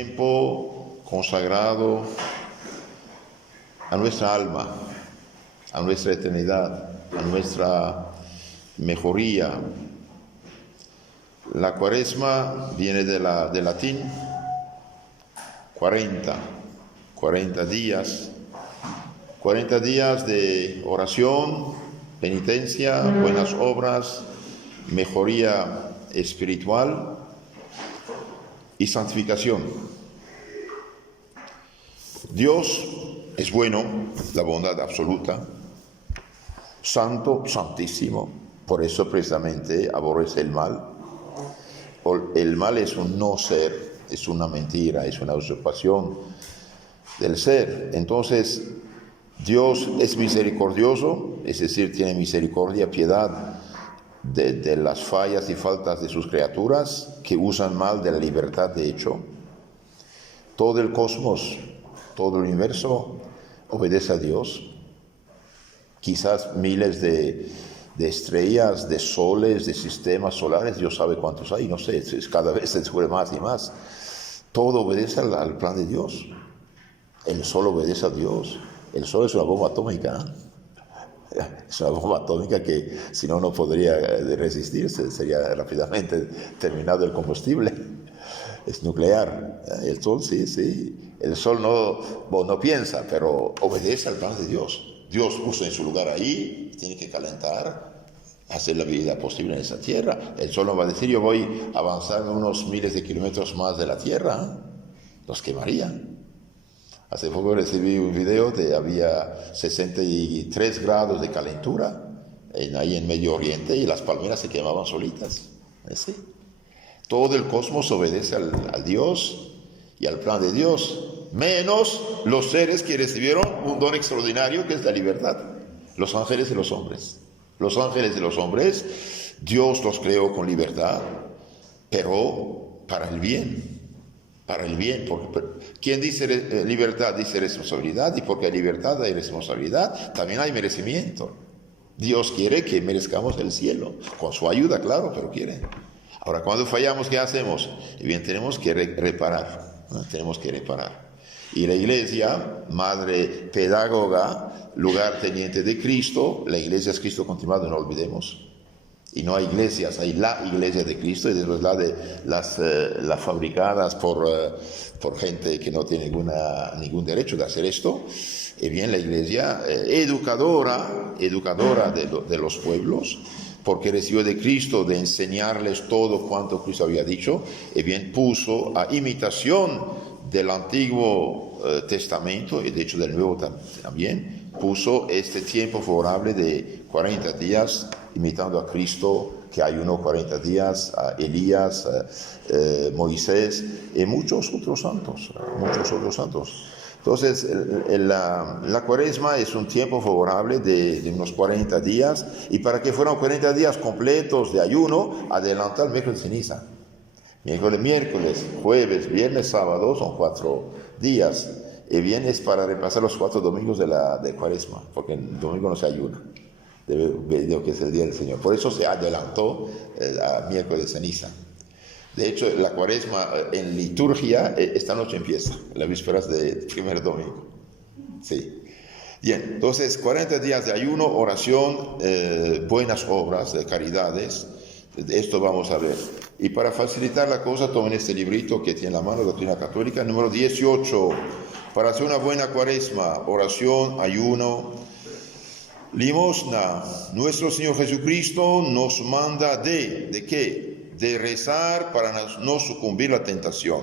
tiempo consagrado a nuestra alma, a nuestra eternidad, a nuestra mejoría. La Cuaresma viene del latín 40 días. 40 días de oración, penitencia, buenas obras, mejoría espiritual y santificación. Dios es bueno, la bondad absoluta, santo, santísimo, por eso precisamente aborrece el mal. El mal es un no ser, es una mentira, es una usurpación del ser. Entonces, Dios es misericordioso, es decir, tiene misericordia, piedad de las fallas y faltas de sus criaturas que usan mal de la libertad de hecho. Todo el cosmos, todo el universo obedece a Dios. Quizás miles de estrellas, de soles, de sistemas solares, Dios sabe cuántos hay, no sé, cada vez se descubre más y más. Todo obedece al plan de Dios. El sol obedece a Dios. El sol es una bomba atómica, ¿eh? Es una bomba atómica que si no, no podría resistirse, sería rápidamente terminado el combustible. Es nuclear. El sol sí. El sol no piensa, pero obedece al plan de Dios. Dios puso en su lugar ahí, tiene que calentar, hacer la vida posible en esa tierra. El sol no va a decir, yo voy a avanzar unos miles de kilómetros más de la tierra, los quemaría. Hace poco recibí un video de había 63 grados de calentura ahí en Medio Oriente y las palmeras se quemaban solitas. ¿Sí? Todo el cosmos obedece al Dios y al plan de Dios, menos los seres que recibieron un don extraordinario que es la libertad, los ángeles y los hombres. Los ángeles y los hombres, Dios los creó con libertad, pero para el bien. Para el bien, porque quien dice libertad dice responsabilidad, y porque hay libertad hay responsabilidad, también hay merecimiento. Dios quiere que merezcamos el cielo, con su ayuda, claro, pero quiere. Ahora, cuando fallamos, ¿qué hacemos? Bien, tenemos que reparar, ¿no? Tenemos que reparar. Y la Iglesia, madre pedagoga, lugar teniente de Cristo, la Iglesia es Cristo continuado, no olvidemos. Y no hay iglesias, hay la Iglesia de Cristo y después las fabricadas por gente que no tiene ningún derecho de hacer esto. Y bien, la Iglesia educadora de los pueblos, porque recibió de Cristo de enseñarles todo cuanto Cristo había dicho, y bien puso a imitación del Antiguo Testamento y de hecho del Nuevo también, puso este tiempo favorable de 40 días imitando a Cristo, que ayunó 40 días, a Elías, Moisés y muchos otros santos. Entonces, la Cuaresma es un tiempo favorable de unos 40 días, y para que fueran 40 días completos de ayuno, adelanta el miércoles de ceniza. Miércoles, jueves, viernes, sábado, son 4 días. Y bien es para repasar los 4 domingos de Cuaresma, porque el domingo no se ayuna, debido que es el día del Señor. Por eso se adelantó a miércoles de ceniza. De hecho, la Cuaresma en liturgia esta noche empieza, las vísperas del primer domingo. Sí. Bien, entonces 40 días de ayuno, oración, buenas obras, caridades. Esto vamos a ver. Y para facilitar la cosa, tomen este librito que tiene en la mano, Doctrina Católica, número 18. Para hacer una buena Cuaresma, oración, ayuno, limosna. Nuestro Señor Jesucristo nos manda ¿de qué? De rezar para no sucumbir a la tentación.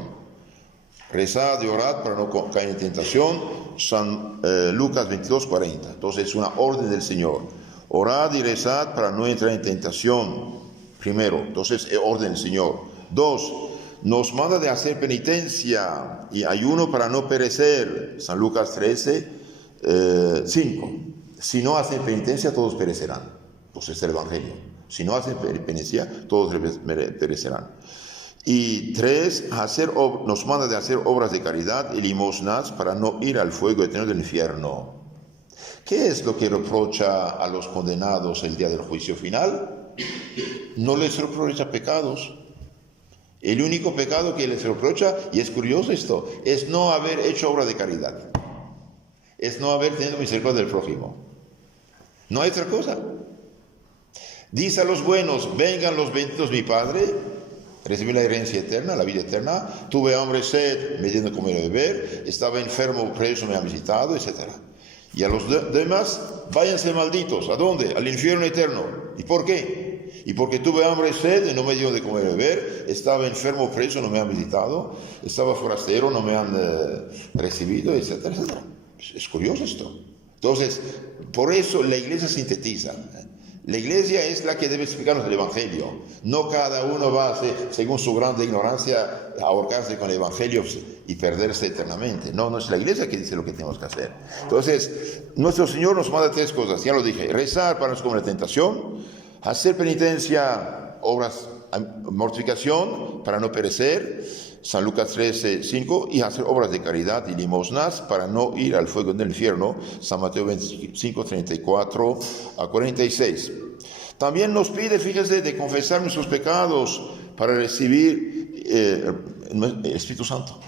Rezar y orar para no caer en tentación. San Lucas 22:40. Entonces es una orden del Señor. Orad y rezad para no entrar en tentación. Primero, entonces orden del Señor. 2. Nos manda de hacer penitencia y ayuno para no perecer. San Lucas 13:5. Si no hacen penitencia, todos perecerán. Pues es el Evangelio. Si no hacen penitencia, todos perecerán. Y 3, nos manda de hacer obras de caridad y limosnas para no ir al fuego eterno del infierno. ¿Qué es lo que reprocha a los condenados el día del juicio final? No les reprocha pecados. El único pecado que les reprocha, y es curioso esto, es no haber hecho obra de caridad. Es no haber tenido misericordia del prójimo. No hay otra cosa. Dice a los buenos, vengan los benditos mi Padre, recibí la herencia eterna, la vida eterna, tuve hambre, sed, me dieron de comer y beber, estaba enfermo, preso, me han visitado, etc. Y a los demás, váyanse malditos. ¿A dónde? Al infierno eterno. ¿Y por qué? Y porque tuve hambre y sed, y no me dieron de comer y beber, estaba enfermo, preso, no me han visitado, estaba forastero, no me han recibido, etc., etc. Es curioso esto. Entonces, por eso la iglesia sintetiza. La iglesia es la que debe explicarnos el Evangelio. No cada uno va a hacer, según su grande ignorancia, a ahorcarse con el Evangelio y perderse eternamente. No, no es la iglesia que dice lo que tenemos que hacer. Entonces, nuestro Señor nos manda 3 cosas. Ya lo dije. Rezar para no sucumbir a la tentación. Hacer penitencia, obras, mortificación para no perecer. San Lucas 13:5, y hacer obras de caridad y limosnas para no ir al fuego del infierno. San Mateo 25:34 a 46. También nos pide, fíjese, de confesar nuestros pecados para recibir el Espíritu Santo.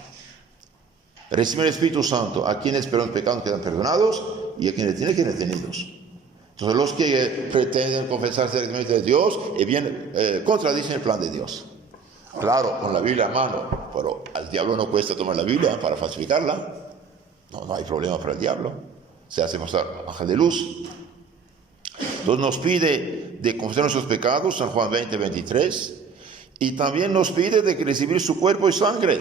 Recibir el Espíritu Santo a quienes pero los pecados quedan perdonados y a quienes tienen que ser retenidos. Entonces los que pretenden confesarse directamente de Dios bien contradicen el plan de Dios. Claro, con la Biblia a mano, pero al diablo no cuesta tomar la Biblia para falsificarla. No hay problema para el diablo. Se hace pasar ángel de luz. Entonces nos pide de confesar nuestros pecados, San Juan 20:23, y también nos pide de recibir su cuerpo y sangre.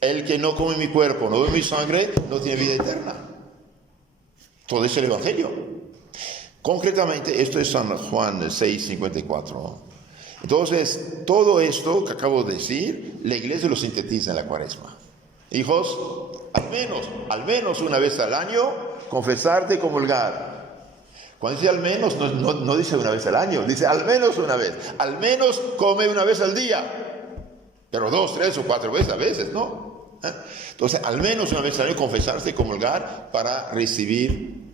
El que no come mi cuerpo, no bebe mi sangre, no tiene vida eterna. Todo es el Evangelio. Concretamente, esto es San Juan 6:54. Entonces, todo esto que acabo de decir, la iglesia lo sintetiza en la Cuaresma. Hijos, al menos una vez al año, confesarte y comulgar. Cuando dice al menos, no dice una vez al año, dice al menos una vez. Al menos come una vez al día. Pero 2, 3 o 4 veces a veces, ¿no? Entonces, al menos una vez al año, confesarse y comulgar para recibir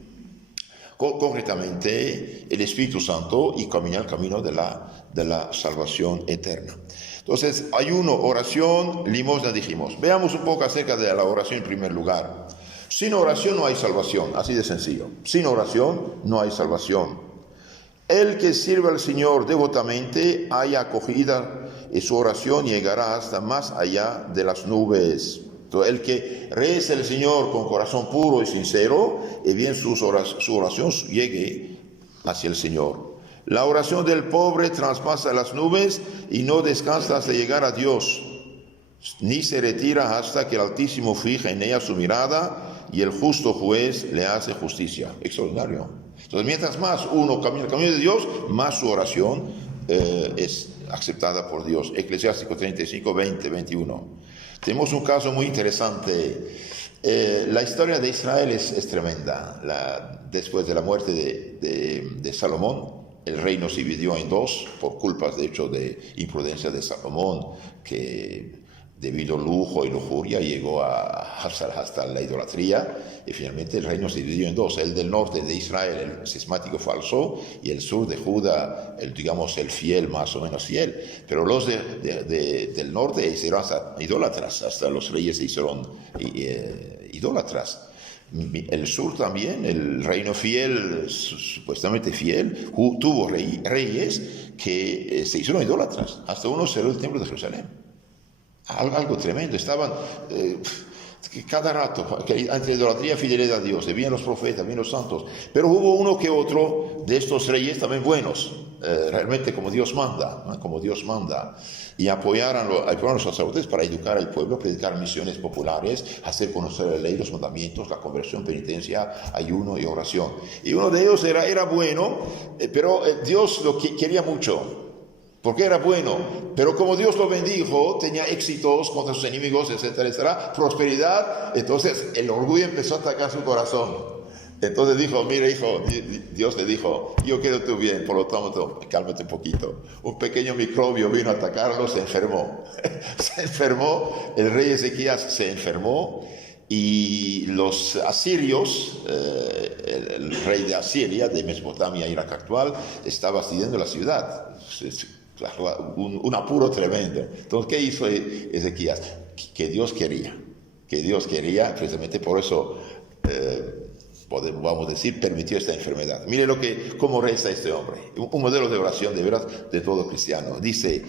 concretamente el Espíritu Santo y caminar el camino de la salvación eterna. Entonces, ayuno, oración, limosna dijimos. Veamos un poco acerca de la oración en primer lugar. Sin oración no hay salvación, así de sencillo. Sin oración no hay salvación. El que sirve al Señor devotamente haya acogida en su oración llegará hasta más allá de las nubes. El que reza al Señor con corazón puro y sincero, y bien su oración llegue hacia el Señor. La oración del pobre traspasa las nubes y no descansa hasta llegar a Dios, ni se retira hasta que el Altísimo fija en ella su mirada y el justo juez le hace justicia. Extraordinario. Entonces, mientras más uno camina el camino de Dios, más su oración es aceptada por Dios. Eclesiástico 35, 20, 21. Tenemos un caso muy interesante. La historia de Israel es tremenda. Después de la muerte de Salomón, el reino se dividió en 2 por culpas, de hecho, de imprudencia de Salomón, que debido al lujo y lujuria llegó hasta la idolatría, y finalmente el reino se dividió en 2, el del norte de Israel, el cismático falso, y el sur de Judá, el fiel, más o menos fiel. Pero los del norte hicieron hasta idólatras, hasta los reyes se hicieron idólatras. El sur también, el reino fiel, supuestamente fiel, tuvo reyes que se hicieron idólatras, hasta uno cerró el templo de Jerusalén. Algo tremendo. Estaban cada rato entre idolatría y fidelidad a Dios. Venían los profetas, venían los santos. Pero hubo uno que otro de estos reyes también buenos, realmente como Dios manda, ¿no? Como Dios manda. Y apoyaron a los sacerdotes para educar al pueblo, predicar misiones populares, hacer conocer la ley, los mandamientos, la conversión, penitencia, ayuno y oración. Y uno de ellos era bueno, pero Dios lo quería mucho. Porque era bueno, pero como Dios lo bendijo, tenía éxitos contra sus enemigos, etcétera, etcétera, prosperidad. Entonces el orgullo empezó a atacar su corazón. Entonces dijo, mire hijo, Dios le dijo, yo quiero tu bien, por lo tanto, cálmate un poquito. Un pequeño microbio vino a atacarlo, se enfermó. Se enfermó, el rey Ezequías se enfermó, y los asirios, el rey de Asiria, de Mesopotamia, Irak actual, estaba asediando la ciudad. Claro, un apuro tremendo. Entonces, ¿qué hizo Ezequías? Que Dios quería, precisamente por eso, vamos a decir, permitió esta enfermedad. Mire cómo reza este hombre, un modelo de oración de veras de todo cristiano. Dice: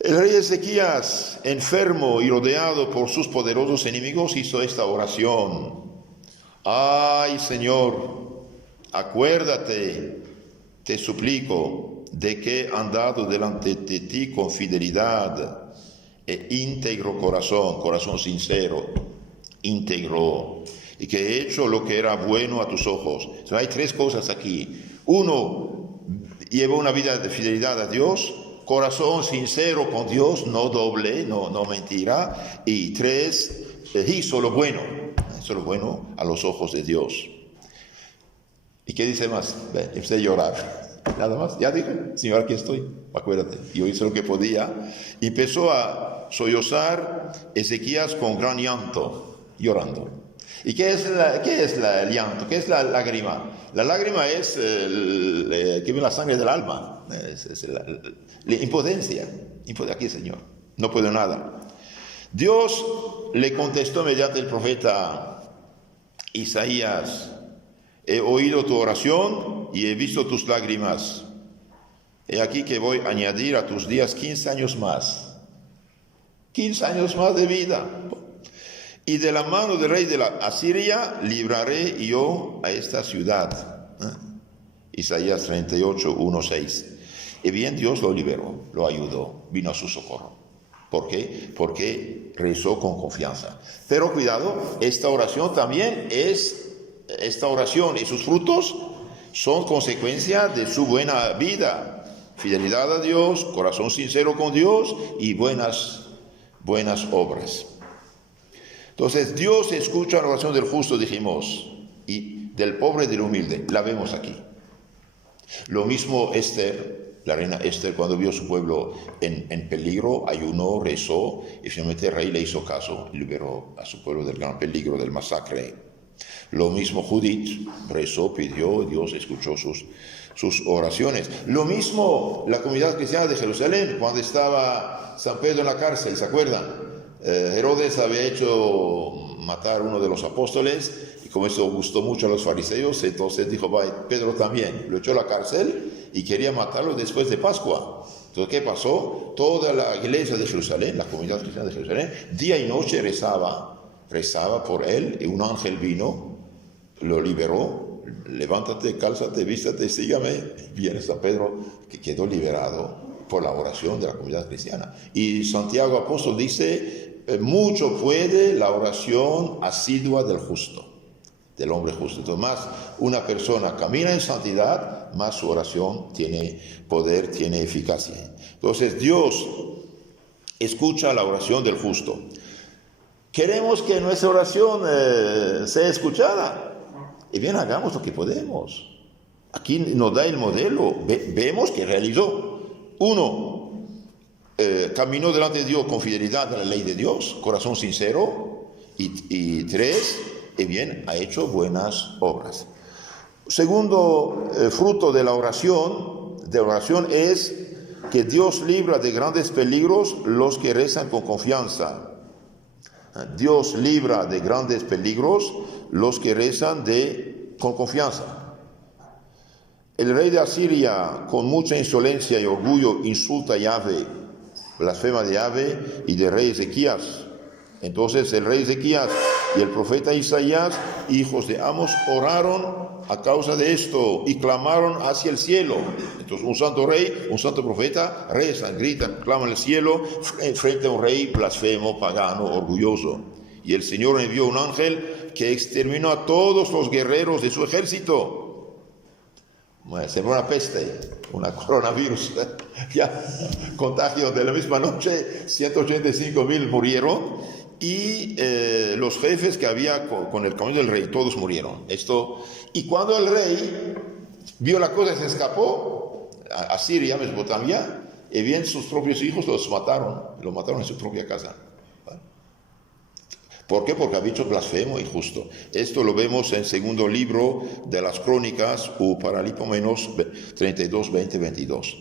el rey Ezequías, enfermo y rodeado por sus poderosos enemigos, hizo esta oración: ay, Señor, acuérdate, te suplico, de que he andado delante de ti con fidelidad e íntegro corazón sincero, íntegro, y que he hecho lo que era bueno a tus ojos. O sea, hay tres cosas aquí. Uno, lleva una vida de fidelidad a Dios, corazón sincero con Dios, no doble, no mentira. Y tres, hizo lo bueno a los ojos de Dios. ¿Y qué dice más? Empecé a llorar. Nada más, ya dije: Señor, aquí estoy, acuérdate. Yo hice lo que podía. Y empezó a sollozar Ezequías con gran llanto, llorando. ¿Y qué es el llanto? ¿Qué es la lágrima? La lágrima es que viene la sangre del alma. Es la impotencia. Aquí, Señor, no puedo nada. Dios le contestó mediante el profeta Isaías: he oído tu oración y he visto tus lágrimas. He aquí que voy a añadir a tus días 15 años más. 15 años más de vida. Y de la mano del rey de la Asiria libraré yo a esta ciudad. Isaías 38, 1, 6. Y bien, Dios lo liberó, lo ayudó, vino a su socorro. ¿Por qué? Porque rezó con confianza. Pero cuidado, esta oración y sus frutos son consecuencia de su buena vida, fidelidad a Dios, corazón sincero con Dios y buenas obras. Entonces, Dios escucha la oración del justo, dijimos, y del pobre y del humilde. La vemos aquí. Lo mismo Esther, la reina Esther, cuando vio a su pueblo en peligro, ayunó, rezó, y finalmente el rey le hizo caso y liberó a su pueblo del gran peligro, del masacre. Lo mismo Judith, rezó, pidió, Dios escuchó sus oraciones. Lo mismo la comunidad cristiana de Jerusalén, cuando estaba San Pedro en la cárcel, ¿se acuerdan? Herodes había hecho matar a uno de los apóstoles, y como eso gustó mucho a los fariseos, entonces dijo: Pedro también, lo echó a la cárcel y quería matarlo después de Pascua. Entonces, ¿qué pasó? Toda la iglesia de Jerusalén, la comunidad cristiana de Jerusalén, día y noche rezaba por él, y un ángel vino, lo liberó: levántate, cálzate, vístate, sígame. Viene San Pedro, que quedó liberado por la oración de la comunidad cristiana. Y Santiago apóstol dice: mucho puede la oración asidua del justo, del hombre justo. Entonces, más una persona camina en santidad, más su oración tiene poder, tiene eficacia. Entonces, Dios escucha la oración del justo. Queremos que nuestra oración sea escuchada. Y bien, hagamos lo que podemos. Aquí nos da el modelo. Vemos que realizó. 1, caminó delante de Dios con fidelidad a la ley de Dios, corazón sincero. Y 3, y bien, ha hecho buenas obras. Segundo fruto de la oración es que Dios libra de grandes peligros los que rezan con confianza. Dios libra de grandes peligros los que rezan con confianza. El rey de Asiria, con mucha insolencia y orgullo, insulta a Yahvé, blasfema de Yahvé y del rey Ezequías. Entonces el rey Ezequías y el profeta Isaías, hijos de Amos, oraron a causa de esto y clamaron hacia el cielo. Entonces un santo rey, un santo profeta rezan, gritan, claman al cielo frente a un rey blasfemo, pagano, orgulloso. Y el Señor envió un ángel que exterminó a todos los guerreros de su ejército. Bueno, se fue una peste, una coronavirus, ya contagio de la misma noche, 185,000 murieron. Y los jefes que había con el camino del rey, todos murieron. Y cuando el rey vio la cosa, se escapó a Siria, Mesopotamia, y bien sus propios hijos lo mataron en su propia casa. ¿Vale? ¿Por qué? Porque había hecho blasfemo y injusto. Esto lo vemos en segundo libro de las Crónicas, u Paralípomenos 32, 20, 22.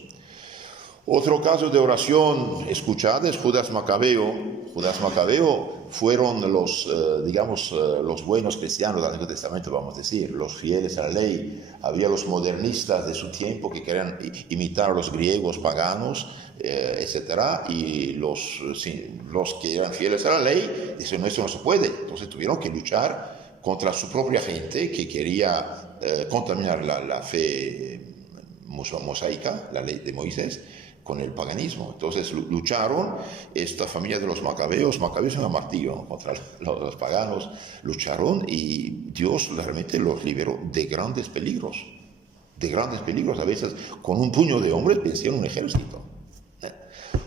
Otro caso de oración escuchada es Judas Macabeo. Judas Macabeo fueron los buenos cristianos del Antiguo Testamento, vamos a decir, los fieles a la ley. Había los modernistas de su tiempo que querían imitar a los griegos paganos, etc. Y los que eran fieles a la ley dicen, esto no se puede. Entonces tuvieron que luchar contra su propia gente que quería contaminar la fe mosaica, la ley de Moisés, con el paganismo. Entonces lucharon, esta familia de los macabeos era un martillo, ¿no?, contra los paganos, lucharon y Dios realmente los liberó de grandes peligros, a veces con un puño de hombres vencieron un ejército.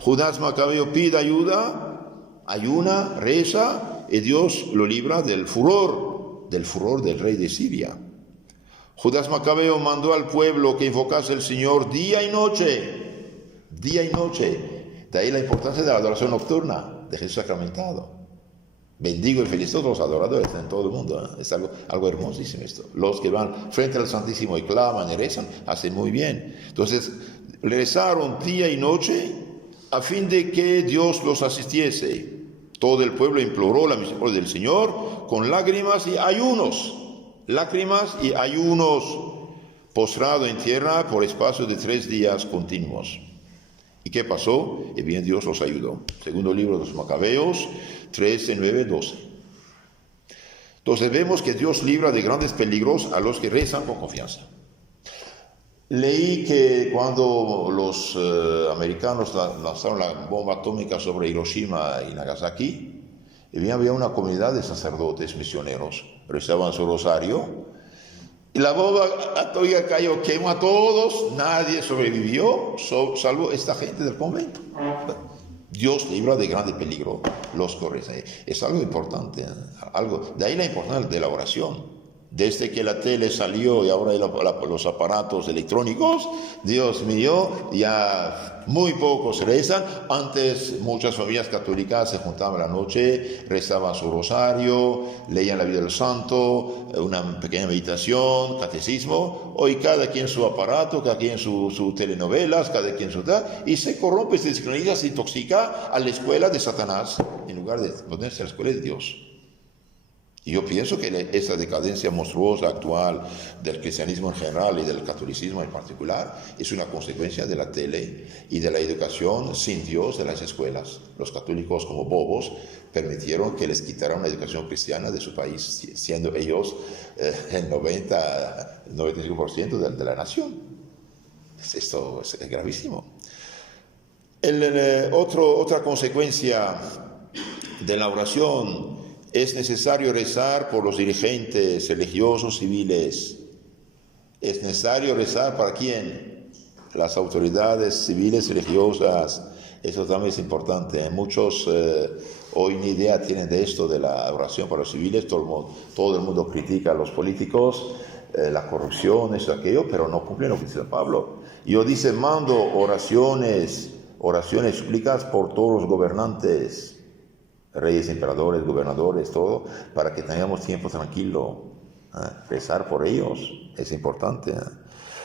Judas Macabeo pide ayuda, ayuna, reza, y Dios lo libra del furor del rey de Siria. Judas Macabeo mandó al pueblo que invocase al Señor día y noche. De ahí la importancia de la adoración nocturna de Jesús sacramentado. Bendigo y felicito a los adoradores en todo el mundo, ¿eh? Es algo hermosísimo esto. Los que van frente al Santísimo y claman y rezan, hacen muy bien. Entonces, rezaron día y noche a fin de que Dios los asistiese. Todo el pueblo imploró la misericordia del Señor con lágrimas y ayunos, postrado en tierra por espacio de 3 días continuos. ¿Y qué pasó? Y bien, Dios los ayudó. Segundo libro de los Macabeos, 13, 9, 12. Entonces vemos que Dios libra de grandes peligros a los que rezan con confianza. Leí que cuando los americanos lanzaron la bomba atómica sobre Hiroshima y Nagasaki, había una comunidad de sacerdotes misioneros, rezaban su rosario, y la bomba atómica cayó, quemó a todos, nadie sobrevivió, salvo esta gente del convento. Dios libra de grande peligro los que rezan. Es algo importante, de ahí la importancia de la oración. Desde que la tele salió y ahora hay los aparatos electrónicos, Dios mío, ya muy pocos rezan. Antes muchas familias católicas se juntaban la noche, rezaban su rosario, leían la vida del santo, una pequeña meditación, catecismo. Hoy cada quien su aparato, cada quien sus telenovelas, cada quien su tal, y se corrompe, se descroniza, se intoxica a la escuela de Satanás en lugar de ponerse a la escuela de Dios. Y yo pienso que esa decadencia monstruosa actual del cristianismo en general y del catolicismo en particular es una consecuencia de la tele y de la educación sin Dios de las escuelas. Los católicos, como bobos, permitieron que les quitaran la educación cristiana de su país, siendo ellos el 95% de la nación. Esto es gravísimo. Otra consecuencia de la oración: es necesario rezar por los dirigentes religiosos civiles. ¿Es necesario rezar para quién? Las autoridades civiles religiosas. Eso también es importante. Muchos hoy ni idea tienen de esto, de la oración para los civiles. Todo el mundo critica a los políticos, la corrupción, esto, aquello, pero no cumplen lo que dice Pablo. Yo dice, mando oraciones, súplicas por todos los gobernantes, reyes, emperadores, gobernadores, todo, para que tengamos tiempo tranquilo. Rezar por ellos es importante.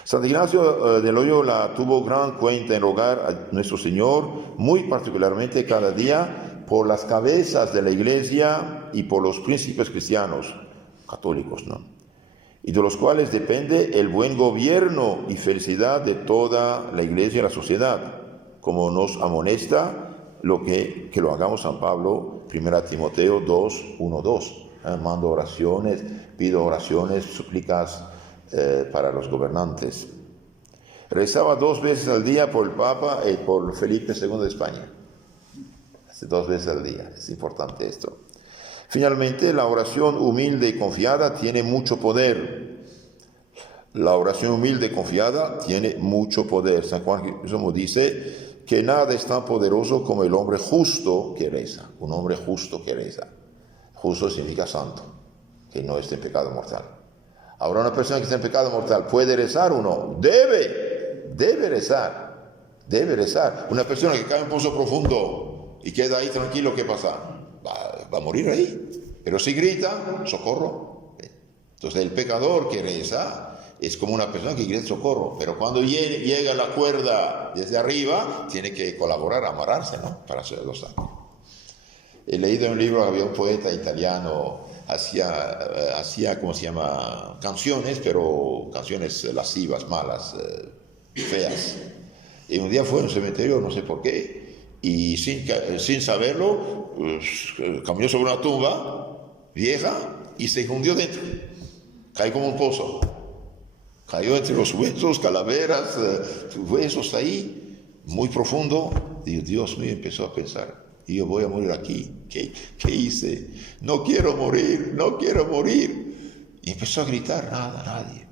San Ignacio de Loyola tuvo gran cuenta en rogar a nuestro Señor, muy particularmente cada día, por las cabezas de la Iglesia y por los príncipes cristianos, católicos, ¿no?, y de los cuales depende el buen gobierno y felicidad de toda la Iglesia y la sociedad, como nos amonesta que lo hagamos San Pablo, 1 Timoteo 2, 1, 2. Mando oraciones, pido oraciones, súplicas para los gobernantes. Rezaba 2 veces al día por el Papa y por Felipe II de España. 2 veces al día, es importante esto. Finalmente, la oración humilde y confiada tiene mucho poder. La oración humilde y confiada tiene mucho poder. San Juan Crisóstomo dice que nada es tan poderoso como el hombre justo que reza. Un hombre justo que reza. Justo significa santo, que no esté en pecado mortal. Ahora, una persona que está en pecado mortal, ¿puede rezar o no? Debe rezar. Una persona que cae en un pozo profundo y queda ahí tranquilo, ¿qué pasa? Va a morir ahí. Pero si grita, socorro. Entonces el pecador que reza es como una persona que quiere socorro, pero cuando llega la cuerda desde arriba, tiene que colaborar, amarrarse, ¿no? Para hacer los actos. He leído en un libro, había un poeta italiano, hacía ¿cómo se llama? Canciones, pero canciones lascivas, malas, feas. Y un día fue a un cementerio, no sé por qué, y sin saberlo, caminó sobre una tumba vieja y se hundió dentro. Cayó como un pozo. Cayó entre los huesos, calaveras, huesos ahí, muy profundo. Y Dios mío, empezó a pensar, y yo voy a morir aquí. ¿Qué hice? No quiero morir, no quiero morir. Y empezó a gritar, nadie.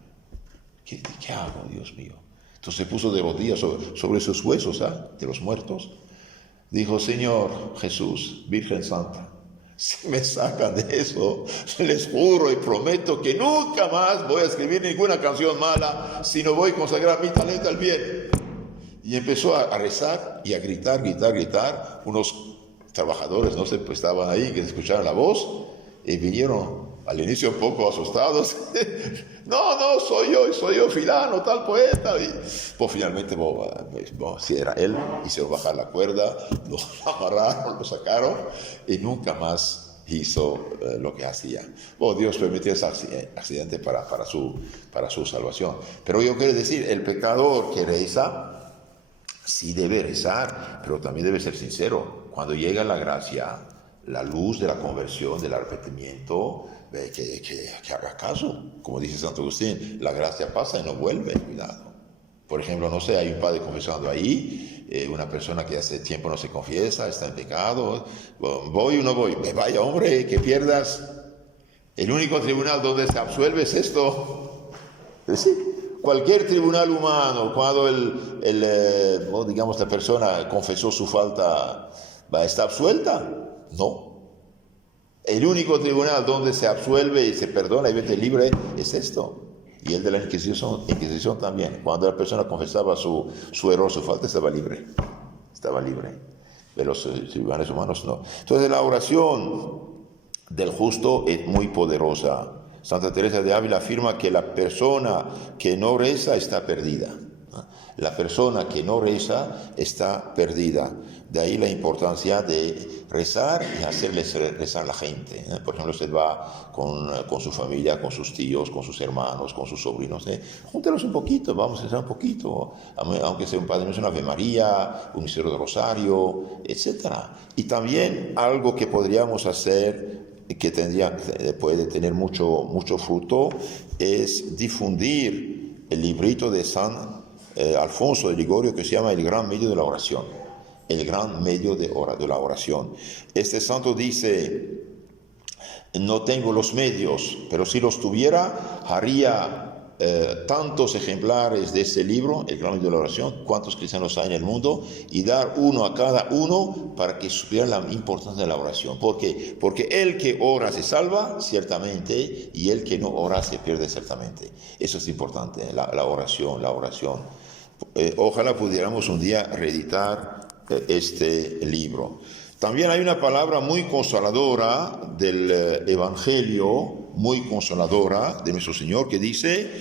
¿Qué hago, Dios mío? Entonces se puso de rodillas sobre esos huesos, de los muertos. Dijo, Señor Jesús, Virgen Santa, si me sacan de eso, les juro y prometo que nunca más voy a escribir ninguna canción mala, sino voy a consagrar mi talento al bien. Y empezó a rezar y a gritar. Unos trabajadores, no sé, pues estaban ahí, que escucharon la voz, y vinieron al inicio un poco asustados. No, soy yo, Filano, tal poeta. Y pues finalmente, si era él, hicieron bajar la cuerda, lo amarraron, lo sacaron, y nunca más hizo lo que hacía. Dios permitió ese accidente para su salvación. Pero yo quiero decir, el pecador que reza, sí debe rezar, pero también debe ser sincero. Cuando llega la gracia, la luz de la conversión, del arrepentimiento, que haga caso. Como dice Santo Agustín, la gracia pasa y no vuelve, cuidado. Por ejemplo, no sé, hay un padre confesando ahí, una persona que hace tiempo no se confiesa, está en pecado, voy o no voy, vaya hombre, que pierdas. El único tribunal donde se absuelve es esto. Es decir, cualquier tribunal humano, cuando digamos, la persona confesó su falta, ¿está absuelta? No. El único tribunal donde se absuelve y se perdona y vete libre es esto. Y el de la Inquisición también. Cuando la persona confesaba su error, su falta, estaba libre. De los tribunales humanos no. Entonces la oración del justo es muy poderosa. Santa Teresa de Ávila afirma que la persona que no reza está perdida. La persona que no reza está perdida. De ahí la importancia de rezar y hacerle rezar a la gente. Por ejemplo, usted va con su familia, con sus tíos, con sus hermanos, con sus sobrinos. Júntelos un poquito, vamos a rezar un poquito. Aunque sea un Padre Nuestro, una Ave María, un misterio de Rosario, etc. Y también algo que podríamos hacer, que puede tener mucho fruto, es difundir el librito de San Alfonso de Ligorio, que se llama El Gran Medio de la Oración. El Gran Medio de la Oración. Este santo dice, no tengo los medios, pero si los tuviera, haría tantos ejemplares de este libro, El Gran Medio de la Oración, cuántos cristianos hay en el mundo, y dar uno a cada uno para que supieran la importancia de la oración. ¿Por qué? Porque el que ora se salva, ciertamente, y el que no ora se pierde, ciertamente. Eso es importante, la oración. Ojalá pudiéramos un día reeditar este libro. También hay una palabra muy consoladora del Evangelio, muy consoladora de nuestro Señor, que dice,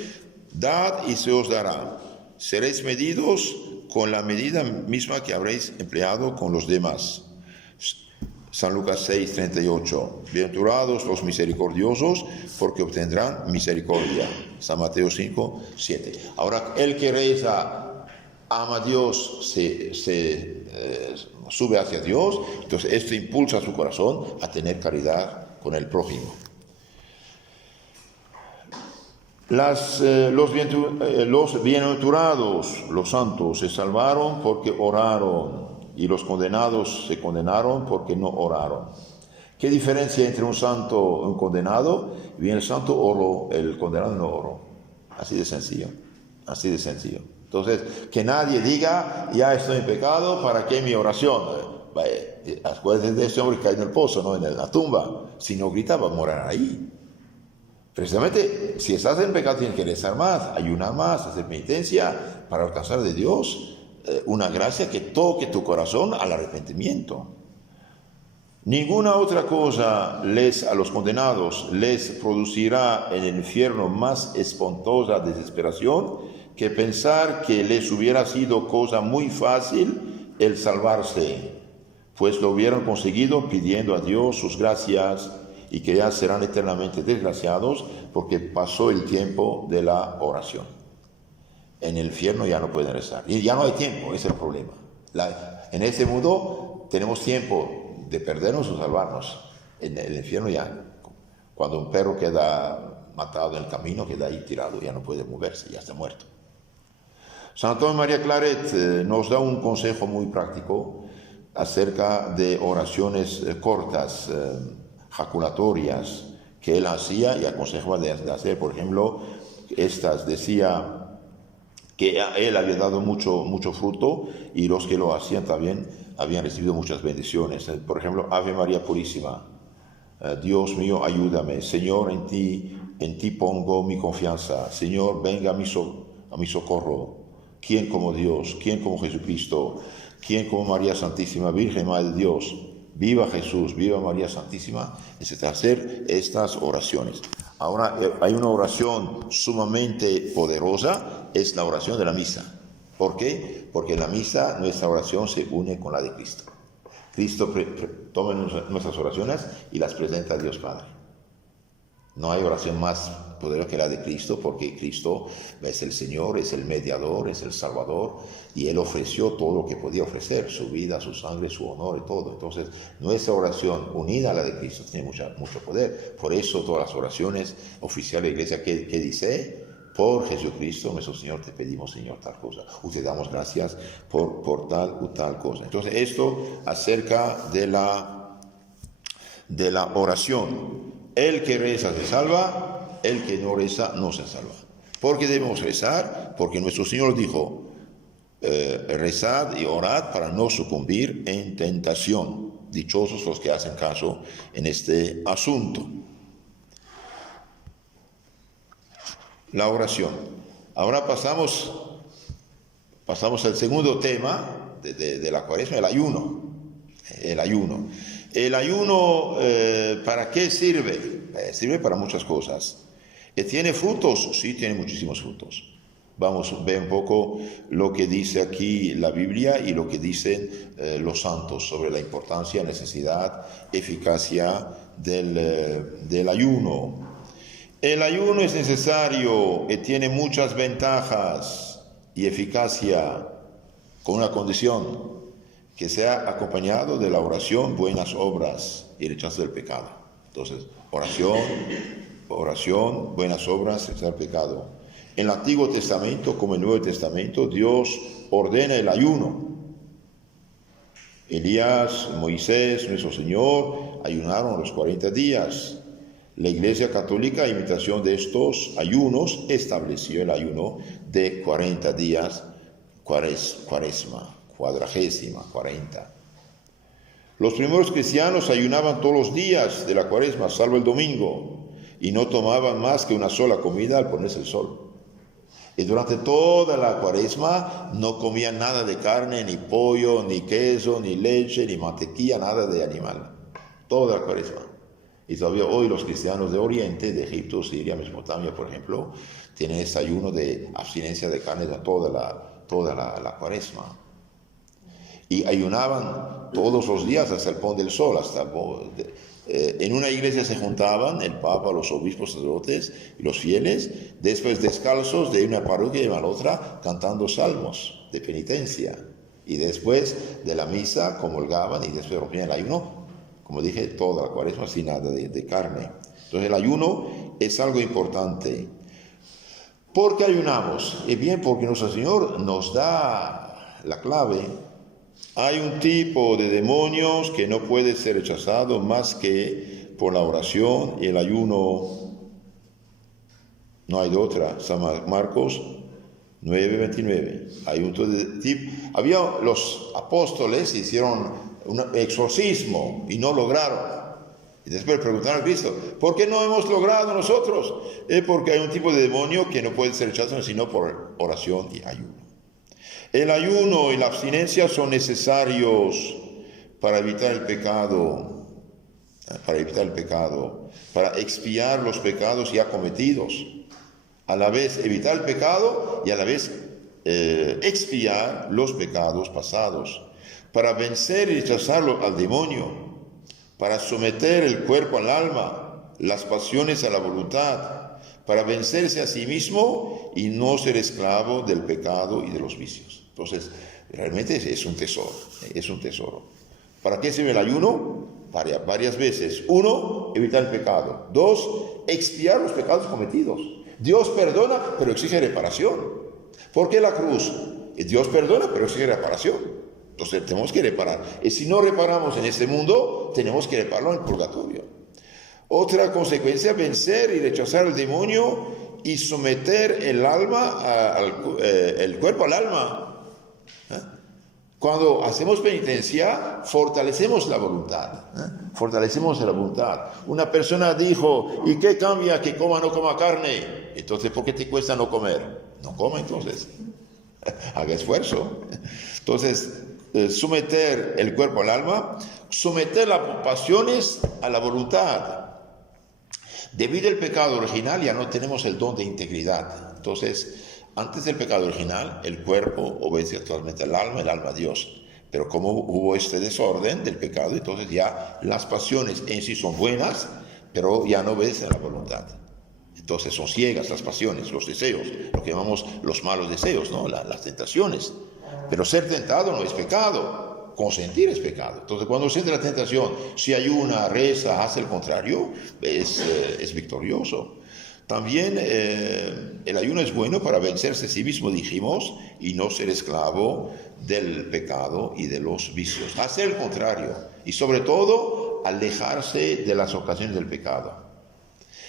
dad y se os dará, seréis medidos con la medida misma que habréis empleado con los demás. San Lucas 6:38, bienaventurados los misericordiosos, porque obtendrán misericordia. San Mateo 5:7. Ahora, el que reza, ama a Dios, se sube hacia Dios, entonces esto impulsa a su corazón a tener caridad con el prójimo. Los bienaventurados, los santos, se salvaron porque oraron, y los condenados se condenaron porque no oraron. ¿Qué diferencia entre un santo y un condenado? Bien, el santo oró, el condenado no oró. Así de sencillo. Entonces, que nadie diga, ya estoy en pecado, ¿para qué mi oración? Acuérdense de ese hombre que cae en el pozo, no en la tumba. Si no gritaba, morar ahí. Precisamente, si estás en pecado, tienes que rezar más, ayunar más, hacer penitencia para alcanzar de Dios una gracia que toque tu corazón al arrepentimiento. Ninguna otra cosa a los condenados les producirá en el infierno más espantosa desesperación que pensar que les hubiera sido cosa muy fácil el salvarse, pues lo hubieran conseguido pidiendo a Dios sus gracias y que ya serán eternamente desgraciados porque pasó el tiempo de la oración. En el infierno ya no pueden rezar. Y ya no hay tiempo, ese es el problema. En este mundo tenemos tiempo de perdernos o salvarnos. En el infierno ya, cuando un perro queda matado en el camino, queda ahí tirado, ya no puede moverse, ya está muerto. San Antonio María Claret nos da un consejo muy práctico acerca de oraciones cortas, jaculatorias, que él hacía y aconsejaba de hacer. Por ejemplo, estas decía que a él había dado mucho fruto y los que lo hacían también habían recibido muchas bendiciones. Por ejemplo, Ave María Purísima, Dios mío, ayúdame. Señor, en ti pongo mi confianza. Señor, venga a mi socorro. ¿Quién como Dios? ¿Quién como Jesucristo? ¿Quién como María Santísima, Virgen Madre de Dios? Viva Jesús, viva María Santísima. Es hacer estas oraciones. Ahora, hay una oración sumamente poderosa, es la oración de la misa. ¿Por qué? Porque en la misa nuestra oración se une con la de Cristo. Cristo toma nuestras oraciones y las presenta a Dios Padre. No hay oración más poderosa que la de Cristo, porque Cristo es el Señor, es el mediador, es el Salvador, y Él ofreció todo lo que podía ofrecer, su vida, su sangre, su honor y todo. Entonces, nuestra oración unida a la de Cristo tiene mucho poder. Por eso todas las oraciones oficiales de la Iglesia, ¿qué dice? Por Jesucristo, nuestro Señor, te pedimos, Señor, tal cosa. O te damos gracias por tal o tal cosa. Entonces, esto acerca de la oración. El que reza se salva, el que no reza no se salva. ¿Por qué debemos rezar? Porque nuestro Señor dijo, rezad y orad para no sucumbir en tentación. Dichosos los que hacen caso en este asunto. La oración. Ahora pasamos al segundo tema de la Cuaresma, el ayuno. El ayuno. El ayuno, ¿para qué sirve? Sirve para muchas cosas. ¿Tiene frutos? Sí, tiene muchísimos frutos. Vamos a ver un poco lo que dice aquí la Biblia y lo que dicen los santos sobre la importancia, necesidad, eficacia del ayuno. El ayuno es necesario y tiene muchas ventajas y eficacia, con una condición: que sea acompañado de la oración, buenas obras y rechazo del pecado. Entonces, oración, buenas obras, rechazo del pecado. En el Antiguo Testamento, como en el Nuevo Testamento, Dios ordena el ayuno. Elías, Moisés, nuestro Señor, ayunaron los 40 días. La Iglesia Católica, a imitación de estos ayunos, estableció el ayuno de 40 días, cuaresma. 40. Los primeros cristianos ayunaban todos los días de la Cuaresma, salvo el domingo, y no tomaban más que una sola comida al ponerse el sol. Y durante toda la Cuaresma no comían nada de carne, ni pollo, ni queso, ni leche, ni mantequilla, nada de animal. Toda la Cuaresma. Y todavía hoy los cristianos de Oriente, de Egipto, Siria, Mesopotamia, por ejemplo, tienen este ayuno de abstinencia de carne toda la Cuaresma. Y ayunaban todos los días hasta el pon del sol. En una iglesia se juntaban el Papa, los obispos, sacerdotes y los fieles, después descalzos de una parroquia a la otra, cantando salmos de penitencia. Y después de la misa comulgaban y después rompían el ayuno, como dije, toda la Cuaresma sin nada de carne. Entonces el ayuno es algo importante. ¿Por qué ayunamos? Bien, porque nuestro Señor nos da la clave. Hay un tipo de demonios que no puede ser rechazado más que por la oración y el ayuno. No hay de otra. San Marcos 9:29. Hay un tipo. Los apóstoles hicieron un exorcismo y no lograron. Y después preguntaron a Cristo, ¿por qué no hemos logrado nosotros? Porque hay un tipo de demonio que no puede ser rechazado sino por oración y ayuno. El ayuno y la abstinencia son necesarios para evitar el pecado. para evitar el pecado, para expiar los pecados ya cometidos, a la vez evitar el pecado y a la vez expiar los pecados pasados, para vencer y rechazarlo al demonio, para someter el cuerpo al alma, las pasiones a la voluntad, para vencerse a sí mismo y no ser esclavo del pecado y de los vicios. Entonces, realmente es un tesoro, es un tesoro. ¿Para qué sirve el ayuno? Varias veces. 1, evitar el pecado. 2, expiar los pecados cometidos. Dios perdona, pero exige reparación. ¿Por qué la cruz? Dios perdona, pero exige reparación. Entonces tenemos que reparar. Y si no reparamos en este mundo, tenemos que repararlo en el purgatorio. Otra consecuencia, vencer y rechazar al demonio y someter el alma, el cuerpo al alma. Cuando hacemos penitencia, fortalecemos la voluntad. Fortalecemos la voluntad. Una persona dijo, ¿y qué cambia que coma o no coma carne? Entonces, ¿por qué te cuesta no comer? No coma entonces. Haga esfuerzo. Entonces, someter el cuerpo al alma, someter las pasiones a la voluntad. Debido al pecado original ya no tenemos el don de integridad. Entonces, antes del pecado original, el cuerpo obedece actualmente al alma, el alma a Dios. Pero como hubo este desorden del pecado, entonces ya las pasiones en sí son buenas, pero ya no obedecen a la voluntad. Entonces son ciegas las pasiones, los deseos, lo que llamamos los malos deseos, ¿no? Las tentaciones. Pero ser tentado no es pecado, consentir es pecado. Entonces cuando siente la tentación, si ayuna, reza, hace el contrario, es victorioso. También el ayuno es bueno para vencerse a sí mismo, dijimos, y no ser esclavo del pecado y de los vicios. Hacer el contrario y sobre todo alejarse de las ocasiones del pecado.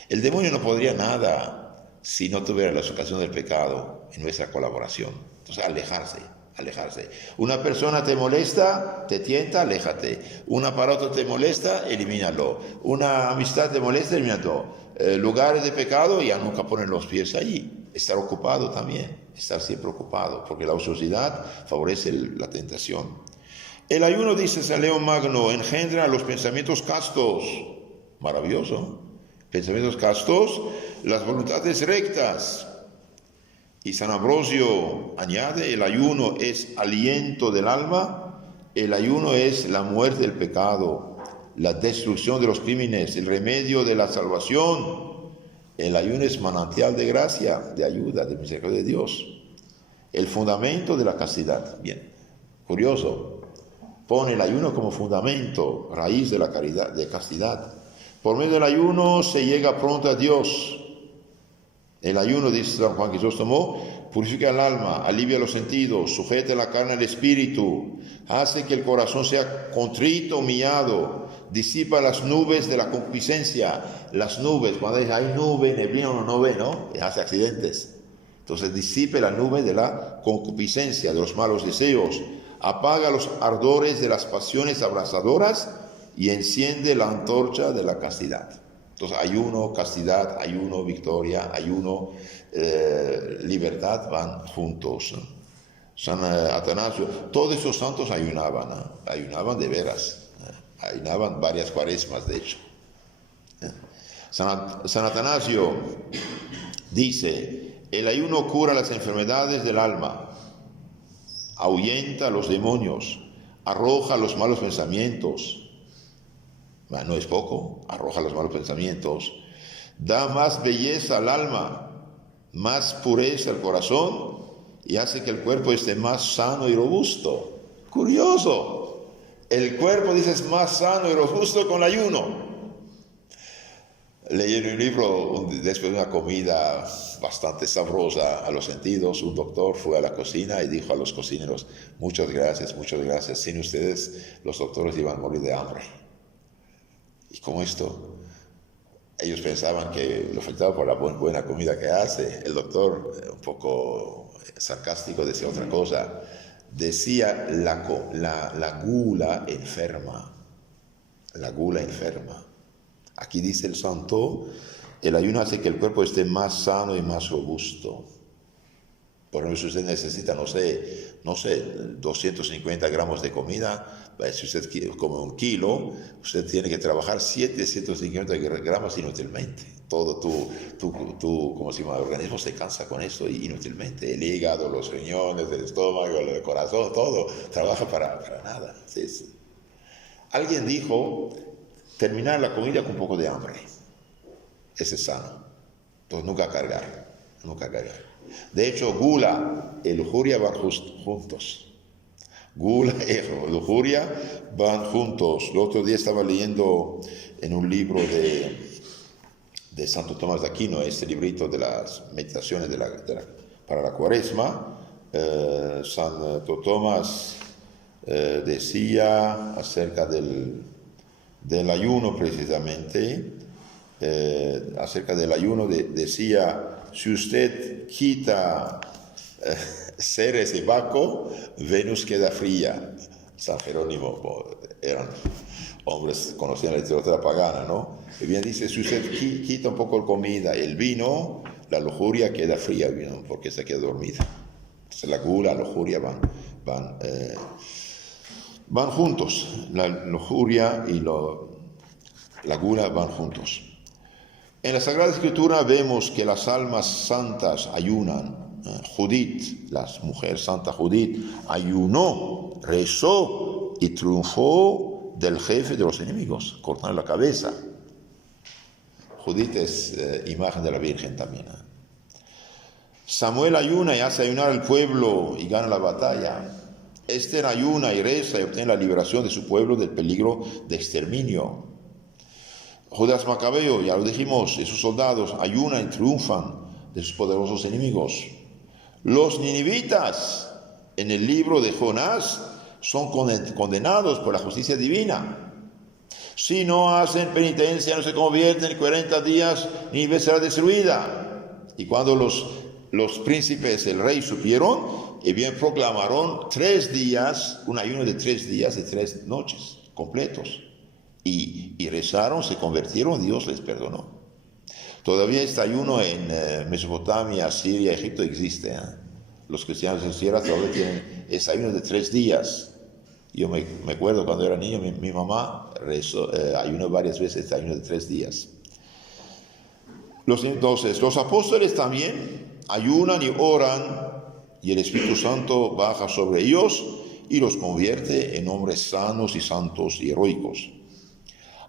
El demonio no podría nada si no tuviera las ocasiones del pecado en nuestra colaboración. Entonces alejarse. Una persona te molesta, te tienta, aléjate. Un aparato te molesta, elimínalo. Una amistad te molesta, elimínalo. Lugares de pecado, ya nunca ponen los pies allí. Estar ocupado también, estar siempre ocupado, porque la ociosidad favorece la tentación. El ayuno, dice San León Magno, engendra los pensamientos castos. Maravilloso. Pensamientos castos, las voluntades rectas. Y San Ambrosio añade, el ayuno es aliento del alma, el ayuno es la muerte del pecado, la destrucción de los crímenes, el remedio de la salvación. El ayuno es manantial de gracia, de ayuda, de misericordia de Dios. El fundamento de la castidad. Bien, curioso. Pone el ayuno como fundamento, raíz de la caridad, de castidad. Por medio del ayuno se llega pronto a Dios. El ayuno, dice San Juan Crisóstomo, purifica el alma, alivia los sentidos, sujeta la carne al espíritu, hace que el corazón sea contrito, humillado, disipa las nubes de la concupiscencia. Las nubes, cuando hay nube, neblina, uno no ve, ¿no? Y hace accidentes. Entonces disipe la nube de la concupiscencia, de los malos deseos, apaga los ardores de las pasiones abrasadoras y enciende la antorcha de la castidad. Entonces ayuno, castidad, ayuno, victoria, ayuno, libertad van juntos. San Atanasio, todos esos santos ayunaban, ayunaban de veras, ayunaban varias cuaresmas de hecho. San Atanasio dice, el ayuno cura las enfermedades del alma, ahuyenta a los demonios, arroja los malos pensamientos. No es poco, arroja los malos pensamientos, da más belleza al alma, más pureza al corazón y hace que el cuerpo esté más sano y robusto. Curioso, el cuerpo, dice, es más sano y robusto con el ayuno. Leí en un libro, después de una comida bastante sabrosa a los sentidos, un doctor fue a la cocina y dijo a los cocineros, muchas gracias, sin ustedes los doctores iban a morir de hambre. Y como esto, ellos pensaban que lo faltaba por la buena comida que hace. El doctor, un poco sarcástico, decía otra cosa. Decía la gula enferma. La gula enferma. Aquí dice el santo, el ayuno hace que el cuerpo esté más sano y más robusto. Por ejemplo, si usted necesita, no sé, 250 gramos de comida, Si usted come 1 kilo, usted tiene que trabajar 750 gramos inútilmente. Todo ¿cómo se llama? El organismo se cansa con esto inútilmente. El hígado, los riñones, el estómago, el corazón, todo trabaja para nada. Sí. Alguien dijo, terminar la comida con un poco de hambre. Ese es sano. Entonces nunca cargar. De hecho, gula y lujuria van juntos. Gula y lujuria van juntos. El otro día estaba leyendo en un libro de Santo Tomás de Aquino, este librito de las meditaciones para la Cuaresma. Santo Tomás decía acerca del ayuno precisamente, acerca del ayuno decía, si usted quita Ceres y Baco, Venus queda fría. San Jerónimo, eran hombres, conocían la literatura pagana, ¿no? Y bien dice, si usted quita un poco de comida, el vino, la lujuria queda fría, porque se queda dormida. Entonces la gula, la lujuria van juntos. La lujuria y la gula van juntos. En la Sagrada Escritura vemos que las almas santas ayunan. Judith, la mujer santa Judith, ayunó, rezó y triunfó del jefe de los enemigos, cortando la cabeza. Judith es imagen de la Virgen también. Samuel ayuna y hace ayunar al pueblo y gana la batalla. Esther ayuna y reza y obtiene la liberación de su pueblo del peligro de exterminio. Judas Macabeo, ya lo dijimos, y sus soldados ayunan y triunfan de sus poderosos enemigos. Los ninivitas en el libro de Jonás son condenados por la justicia divina. Si no hacen penitencia, no se convierten en 40 días, Nínive será destruida. Y cuando los príncipes, el rey, supieron, y bien proclamaron 3 días, un ayuno de 3 días, de 3 noches completos. Y rezaron, se convirtieron, Dios les perdonó. Todavía este ayuno en Mesopotamia, Siria, Egipto existe. Los cristianos en Sierra todavía tienen ese ayuno de 3 días. Yo me acuerdo cuando era niño, mi mamá ayunó varias veces este ayuno de 3 días. Entonces, los apóstoles también ayunan y oran, y el Espíritu Santo baja sobre ellos y los convierte en hombres sanos y santos y heroicos.